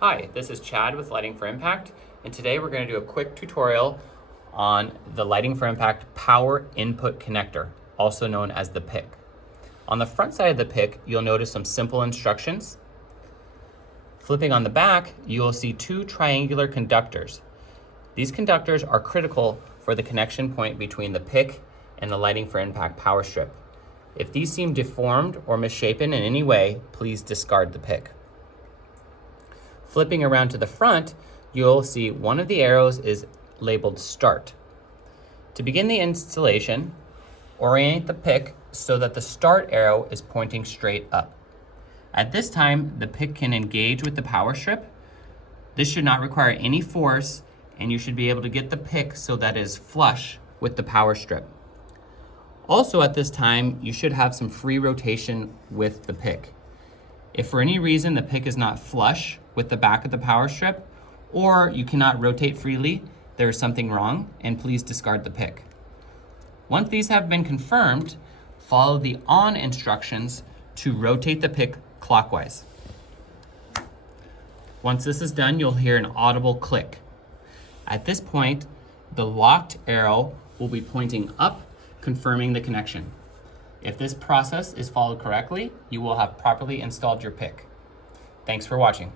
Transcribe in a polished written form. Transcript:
Hi, this is Chad with Lighting for Impact, and today we're going to do a quick tutorial on the Lighting for Impact Power Input Connector, also known as the PIC. On the front side of the PIC, you'll notice some simple instructions. Flipping on the back, you will see two triangular conductors. These conductors are critical for the connection point between the PIC and the Lighting for Impact power strip. If these seem deformed or misshapen in any way, please discard the PIC. Flipping around to the front, you'll see one of the arrows is labeled Start. To begin the installation, orient the PIC so that the Start arrow is pointing straight up. At this time, the PIC can engage with the power strip. This should not require any force, and you should be able to get the PIC so that it is flush with the power strip. Also at this time, you should have some free rotation with the PIC. If for any reason the PIC is not flush with the back of the power strip, or you cannot rotate freely, there is something wrong, and please discard the PIC. Once these have been confirmed, follow the on instructions to rotate the PIC clockwise. Once this is done, you'll hear an audible click. At this point, the locked arrow will be pointing up, confirming the connection. If this process is followed correctly, you will have properly installed your PIC. Thanks for watching.